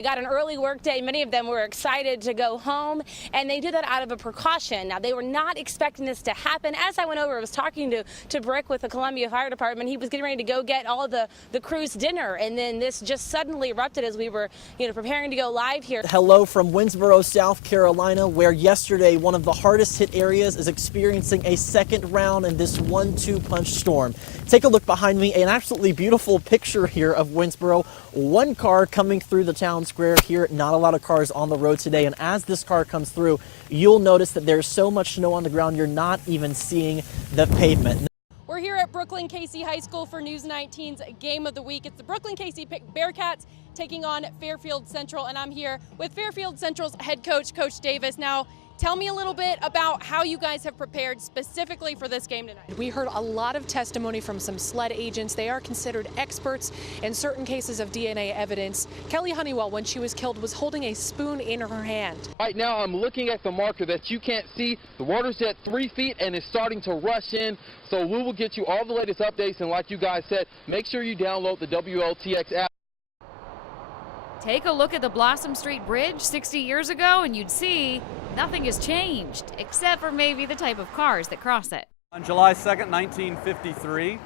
They got an early work day. Many of them were excited to go home, and they did that out of a precaution. Now, they were not expecting this to happen. As I went over, I was talking to Brick with the Columbia Fire Department. He was getting ready to go get all the crew's dinner, and then this just suddenly erupted as we were, preparing to go live here. Hello from Winnsboro, South Carolina, where yesterday one of the hardest hit areas is experiencing a second round in this 1-2 punch storm. Take a look behind me, an absolutely beautiful picture here of Winnsboro. One car coming through the town square here, not a lot of cars on the road today, and as this car comes through, you'll notice that there's so much snow on the ground you're not even seeing the pavement. We're here at Brooklyn-Cayce High School for News 19's Game of the Week. It's the Brooklyn-Cayce Bearcats taking on Fairfield Central, and I'm here with Fairfield Central's head coach, Coach Davis. Now, tell me a little bit about how you guys have prepared specifically for this game tonight. We heard a lot of testimony from some SLED agents. They are considered experts in certain cases of DNA evidence. Kelly Honeywell, when she was killed, was holding a spoon in her hand. Right now, I'm looking at the marker that you can't see. The water's at 3 feet and it's starting to rush in. So we will get you all the latest updates. And like you guys said, make sure you download the Wltx app. Take a look at the Blossom Street Bridge 60 years ago and you'd see nothing has changed, except for maybe the type of cars that cross it. On July 2nd, 1953,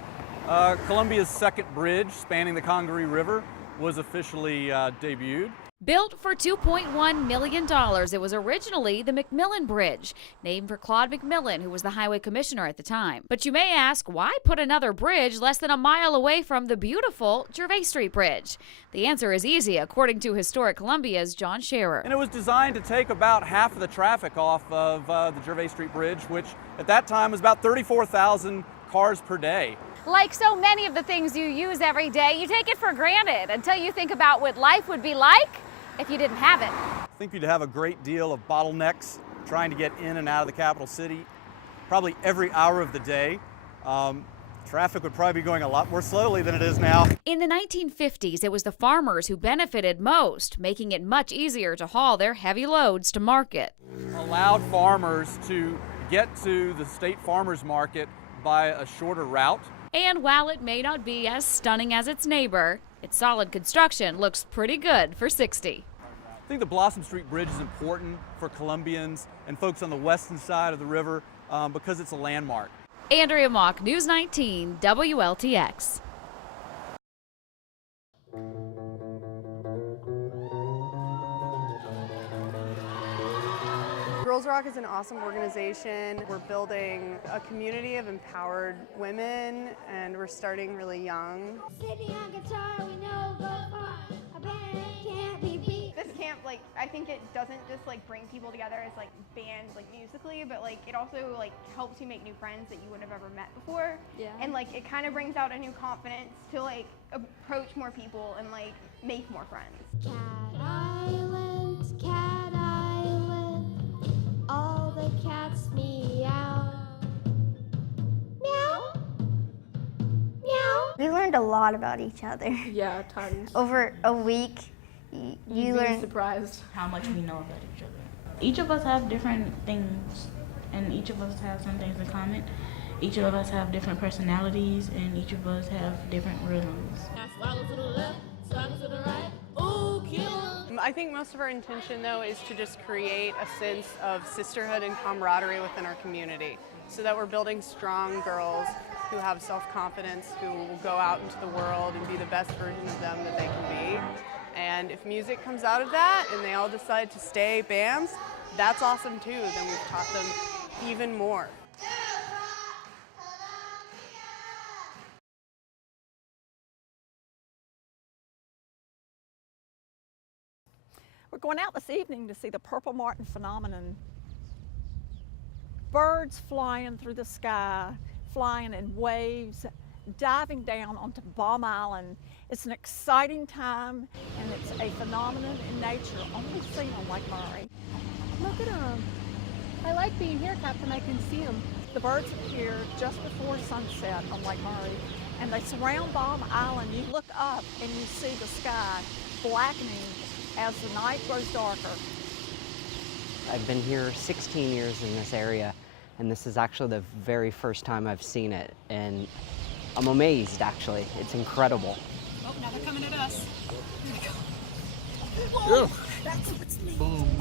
Columbia's second bridge spanning the Congaree River was officially debuted. Built for $2.1 million, it was originally the McMillan Bridge, named for Claude McMillan, who was the highway commissioner at the time. But you may ask, why put another bridge less than a mile away from the beautiful Gervais Street Bridge? The answer is easy, according to Historic Columbia's John Scherer. And it was designed to take about half of the traffic off of the Gervais Street Bridge, which at that time was about 34,000 cars per day. Like so many of the things you use every day, you take it for granted until you think about what life would be like if you didn't have it. I think you'd have a great deal of bottlenecks trying to get in and out of the capital city, probably every hour of the day. Traffic would probably be going a lot more slowly than it is now. In the 1950s, it was the farmers who benefited most, making it much easier to haul their heavy loads to market. Allowed farmers to get to the state farmers market by a shorter route. And while it may not be as stunning as its neighbor, its solid construction looks pretty good for 60. I think the Blossom Street Bridge is important for Columbians and folks on the western side of the river because it's a landmark. Andrea Mock, News 19, WLTX. Girls Rock is an awesome organization. We're building a community of empowered women, and we're starting really young. This camp, I think it doesn't just bring people together as bands musically, but it also helps you make new friends that you wouldn't have ever met before. Yeah. And it kind of brings out a new confidence to approach more people and make more friends. Cat Island, all the cats meow. Meow. Meow. We learned a lot about each other. Yeah, tons. Over a week, you learn. Surprised how much we know about each other. Each of us have different things, and each of us have some things in common. Each of us have different personalities, and each of us have different rhythms. I think most of our intention, though, is to just create a sense of sisterhood and camaraderie within our community, so that we're building strong girls who have self-confidence, who will go out into the world and be the best version of them that they can be. And if music comes out of that and they all decide to stay bands, that's awesome too. Then we've taught them even more. We're going out this evening to see the purple martin phenomenon. Birds flying through the sky, flying in waves, diving down onto Baum Island. It's an exciting time, and it's a phenomenon in nature only seen on Lake Murray. Look at them. I like being here, Captain. I can see them. The birds appear just before sunset on Lake Murray, and they surround Baum Island. You look up and you see the sky blackening as the night grows darker. I've been here 16 years in this area, and this is actually the very first time I've seen it, and I'm amazed, actually. It's incredible. Oh, now they're coming at us. Here we go.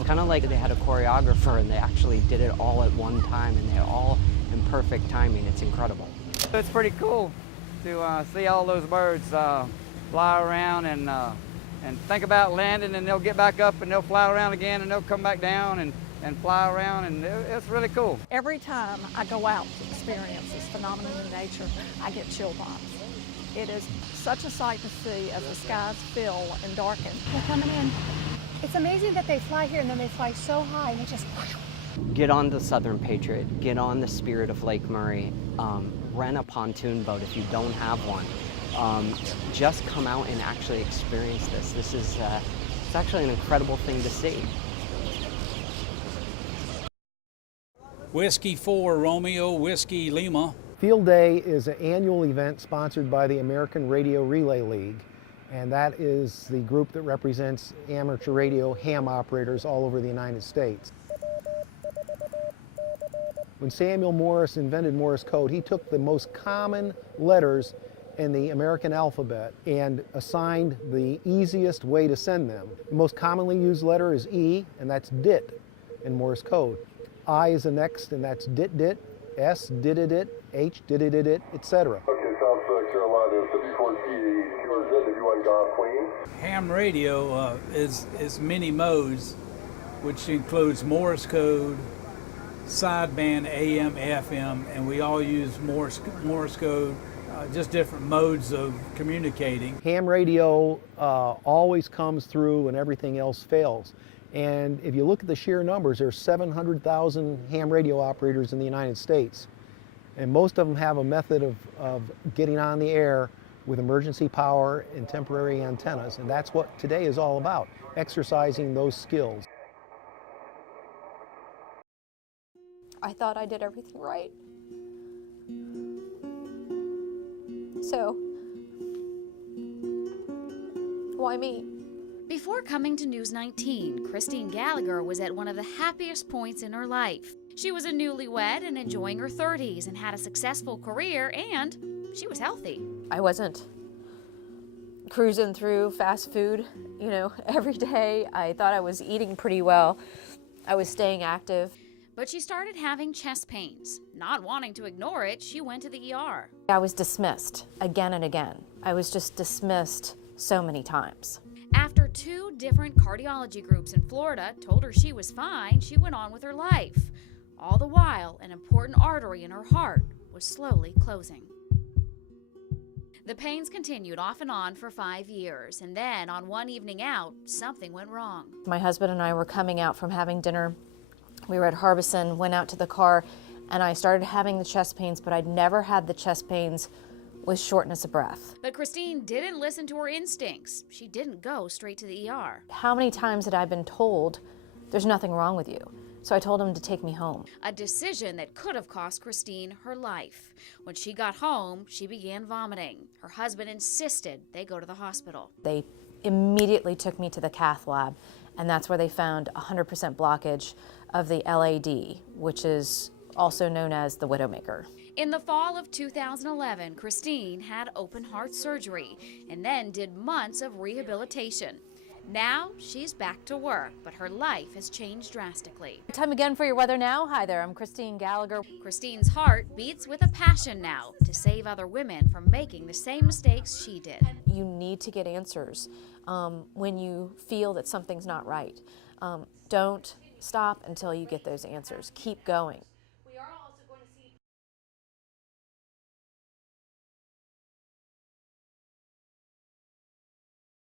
Kind of like they had a choreographer and they actually did it all at one time and they're all in perfect timing. It's incredible. It's pretty cool to see all those birds fly around and think about landing, and they'll get back up and they'll fly around again and they'll come back down and fly around, and it's really cool. Every time I go out to experience this phenomenon in nature, I get chill bumps. It is such a sight to see as the skies fill and darken. They're coming in. It's amazing that they fly here and then they fly so high and they just... Get on the Southern Patriot, get on the Spirit of Lake Murray, rent a pontoon boat if you don't have one. Just come out and actually experience this. This is it's actually an incredible thing to see. Whiskey 4 Romeo, Whiskey Lima. Field Day is an annual event sponsored by the American Radio Relay League, and that is the group that represents amateur radio ham operators all over the United States. When Samuel Morse invented Morse code, he took the most common letters in the American alphabet and assigned the easiest way to send them. The most commonly used letter is E, and that's dit in Morse code. I is the next, and that's dit. S, did-it-it, H, did-it-it, etc. Okay, South Carolina, 54T, QRZ, if you want Golf Queen. Ham radio is many modes, which includes Morse code, sideband AM, FM, and we all use Morse code, just different modes of communicating. Ham radio always comes through when everything else fails. And if you look at the sheer numbers, there's 700,000 ham radio operators in the United States. And most of them have a method of getting on the air with emergency power and temporary antennas. And that's what today is all about, exercising those skills. I thought I did everything right. So, why me? Before coming to News 19, Christine Gallagher was at one of the happiest points in her life. She was a newlywed and enjoying her 30s and had a successful career, and she was healthy. I wasn't cruising through fast food, every day. I thought I was eating pretty well. I was staying active. But she started having chest pains. Not wanting to ignore it, she went to the ER. I was dismissed again and again. I was just dismissed so many times. After 2 different cardiology groups in Florida told her she was fine, she went on with her life. All the while, an important artery in her heart was slowly closing. The pains continued off and on for 5 years, and then on one evening out, something went wrong. My husband and I were coming out from having dinner. We were at Harbison, went out to the car, and I started having the chest pains, but I'd never had the chest pains with shortness of breath. But Christine didn't listen to her instincts. She didn't go straight to the ER. How many times had I been told, there's nothing wrong with you? So I told him to take me home. A decision that could have cost Christine her life. When she got home, she began vomiting. Her husband insisted they go to the hospital. They immediately took me to the cath lab, and that's where they found 100% blockage of the LAD, which is also known as the Widowmaker. In the fall of 2011, Christine had open heart surgery and then did months of rehabilitation. Now she's back to work, but her life has changed drastically. Time again for your weather now. Hi there, I'm Christine Gallagher. Christine's heart beats with a passion now to save other women from making the same mistakes she did. You need to get answers when you feel that something's not right. Don't stop until you get those answers. Keep going.